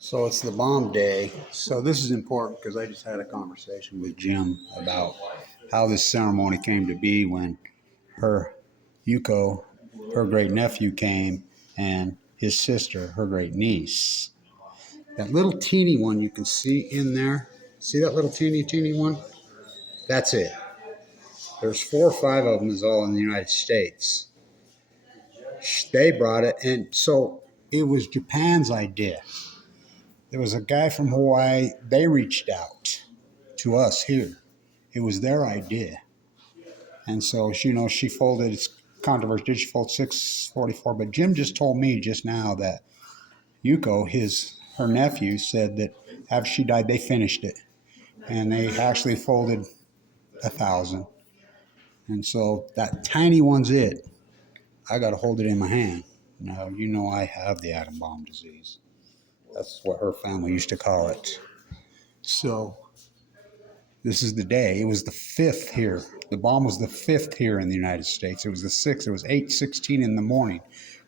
So it's the bomb day. So this is important because I just had a conversation with Jim about how this ceremony came to be when her Yuko, her great nephew, came, and his sister, her great niece. That little teeny one you can see in there. See that little teeny one? That's it. There's 4 or 5 of them is all in the United States. They brought it, and so it was Japan's idea. There was a guy from Hawaii. They reached out to us here. It was their idea. And so, she folded, it's controversial, did she fold 644? But Jim just told me just now that Yuko, her nephew, said that after she died, they finished it. And they actually folded 1,000. And so that tiny one's it. I got to hold it in my hand. Now, I have the atom bomb disease. That's what her family used to call it. So this is the day. It was the 5th here. The bomb was the 5th here in the United States. It was the 6th. It was 8:16 in the morning.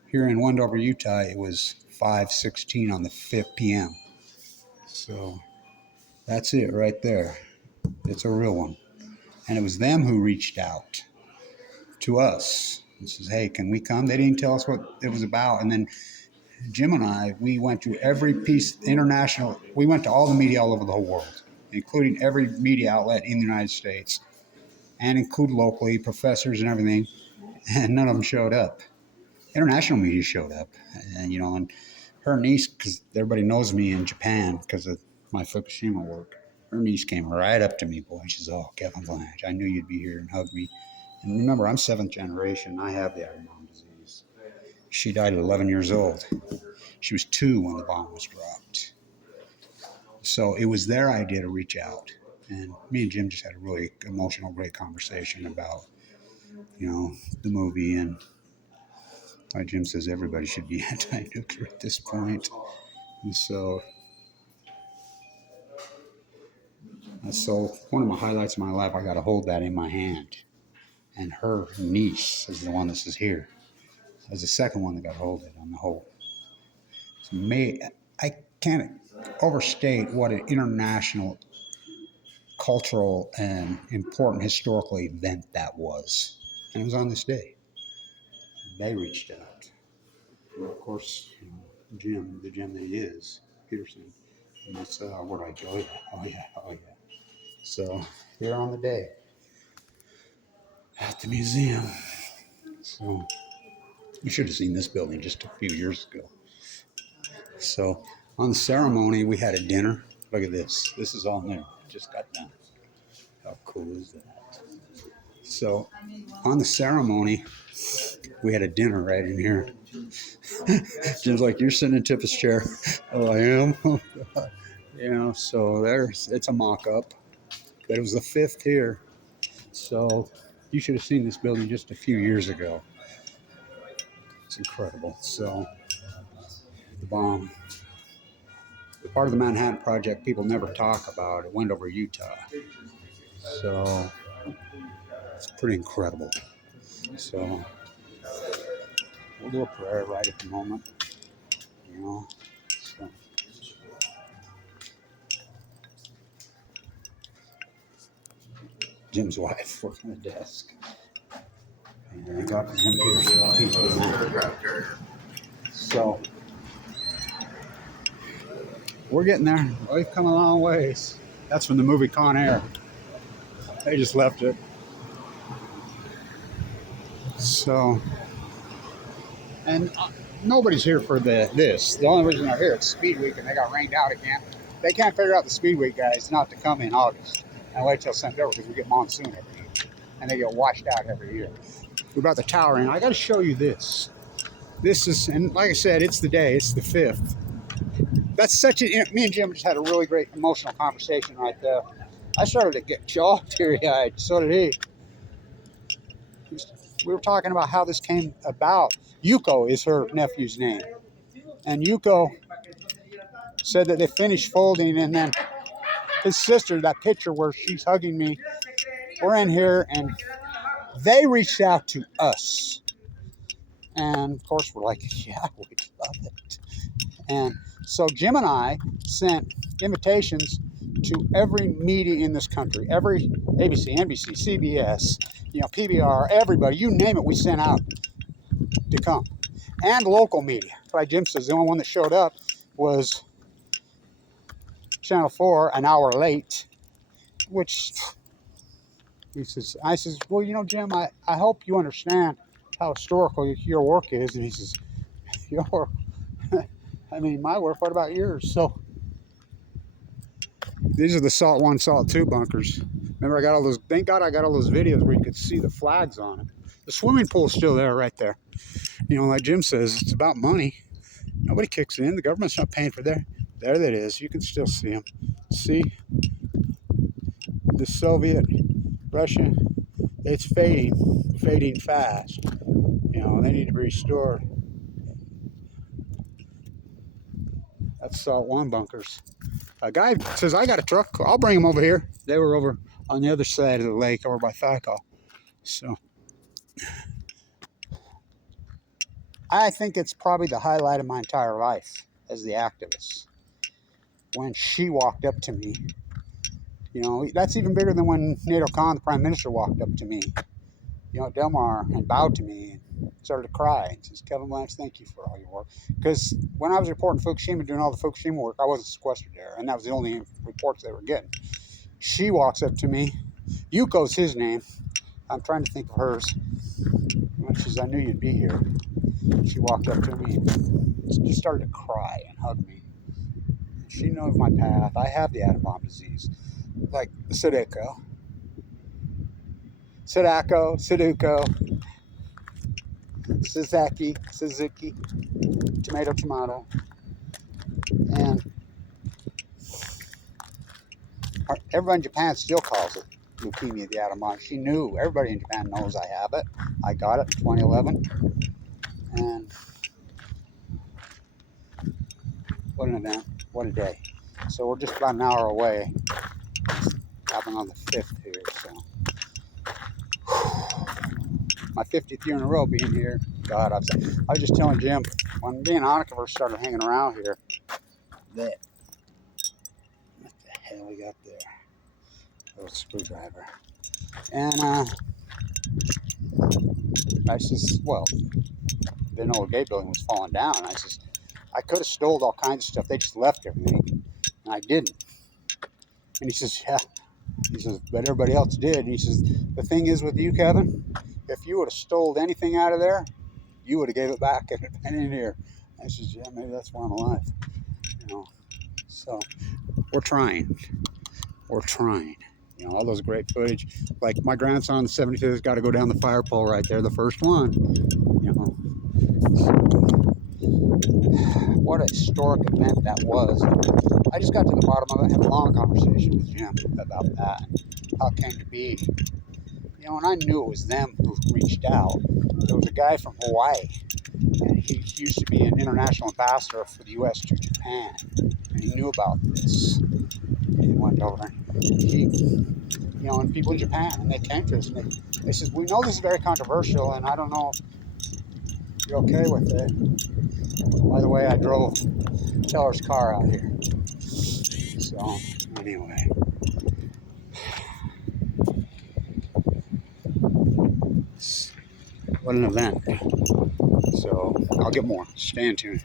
Here in Wendover, Utah, it was 5:16 on the 5th p.m. So that's it right there. It's a real one. And it was them who reached out to us and says, hey, can we come? They didn't tell us what it was about. And then Jim and I, we went to every piece, international, we went to all the media all over the whole world, including every media outlet in the United States, and include locally, professors and everything, and none of them showed up. International media showed up, and her niece, because everybody knows me in Japan because of my Fukushima work, her niece came right up to me, boy, she says, oh, Kevin Blanch, I knew you'd be here, and hugged me. And remember, I'm 7th generation, I have the atom bomb disease. She died at 11 years old. She was 2 when the bomb was dropped. So it was their idea to reach out. And me and Jim just had a really emotional, great conversation about, the movie. And like Jim says, everybody should be anti-nuclear at this point. And so one of my highlights of my life, I got to hold that in my hand. And her niece is the one that is here. As the second one that got to hold it on the whole. I can't overstate what an international, cultural, and important historical event that was. And it was on this day. They reached out. And of course, Jim, the Jim that he is, Peterson. And that's where I go, oh yeah. So here on the day at the museum. So you should have seen this building just a few years ago. So on the ceremony, we had a dinner. Look at this. This is all new. Just got done. How cool is that? So on the ceremony, we had a dinner right in here. Jim's like, you're sitting in Tippet's chair. Oh, I am? So it's a mock-up. But it was the 5th here. So you should have seen this building just a few years ago. It's incredible. So the bomb. The part of the Manhattan Project people never talk about at Wendover, Utah. So it's pretty incredible. So we'll do a prayer right at the moment. So. Jim's wife working the desk. And I got Jim Peterson. So we're getting there. We've come a long ways. That's from the movie Con Air. They just left it. So, and nobody's here for this. The only reason they're here, it's Speed Week, and they got rained out again. They can't figure out the Speed Week guys not to come in August and wait till September because we get monsoon every year, and they get washed out every year. We brought the tower in. I got to show you this. This is, and like I said, it's the day. It's the 5th. That's me and Jim just had a really great emotional conversation right there. I started to get all teary-eyed. So did he. We were talking about how this came about. Yuko is her nephew's name. And Yuko said that they finished folding, and then his sister, that picture where she's hugging me, we're in here, and they reached out to us. And of course, we're like, yeah, we'd love it. And So Jim and I sent invitations to every media in this country, every ABC, NBC, CBS, PBR, everybody, you name it, we sent out to come. And local media. Like Jim says, the only one that showed up was Channel 4 an hour late, which I says, well, Jim, I hope you understand how historical your work is. And he says, my work, what about yours? So these are the Salt 1, Salt 2 bunkers. Remember, I got all those, thank God I got all those videos where you could see the flags on it. The swimming pool's still there right there. Like Jim says, it's about money. Nobody kicks in. The government's not paying for there. There that is. You can still see them. See? The Soviet, Russia, it's fading fast. They need to be restored. That's Salt 1 bunkers. A guy says, I got a truck. I'll bring them over here. They were over on the other side of the lake, over by Sadako. So I think it's probably the highlight of my entire life as the activist. When she walked up to me, that's even bigger than when Nato Khan, the Prime Minister, walked up to me, at Delmar and bowed to me and started to cry. And says, Kevin Blanch, thank you for all your work. Because when I was reporting Fukushima, doing all the Fukushima work, I wasn't sequestered there, and that was the only reports they were getting. She walks up to me. Yuko's his name. I'm trying to think of hers. She says, I knew you'd be here. She walked up to me and just started to cry and hug me. She knows my path. I have the atom bomb disease. Like Sadako, Sasaki, tomato, and everybody in Japan still calls it leukemia, the atom bomb. She knew. Everybody in Japan knows I have it. I got it in 2011, and what an event! What a day! So we're just about an hour away. It's happening on the 5th here, so. My 50th year in a row being here. God, I was just telling Jim, when me and Annika first started hanging around here, that, what the hell we got there? A little screwdriver. And I says, well, the old gate building was falling down. I says, I could have stole all kinds of stuff. They just left everything, and I didn't. And he says, yeah. He says, but everybody else did. And he says, the thing is with you, Kevin, if you would have stole anything out of there, you would have gave it back and it been in here. I says, yeah, maybe that's why I'm alive. So we're trying. All those great footage. Like my grandson, the 72, has got to go down the fire pole right there, the first one. So, what a historic event that was. I just got to the bottom of it, had a long conversation with Jim about that, and how it came to be. And I knew it was them who reached out. There was a guy from Hawaii, and he used to be an international ambassador for the U.S. to Japan, and he knew about this. He went over, and people in Japan, and they came to us, and they said, we know this is very controversial, and I don't know if you're okay with it. By the way, I drove Teller's car out here. So, anyway. What an event. So, I'll get more. Stay tuned.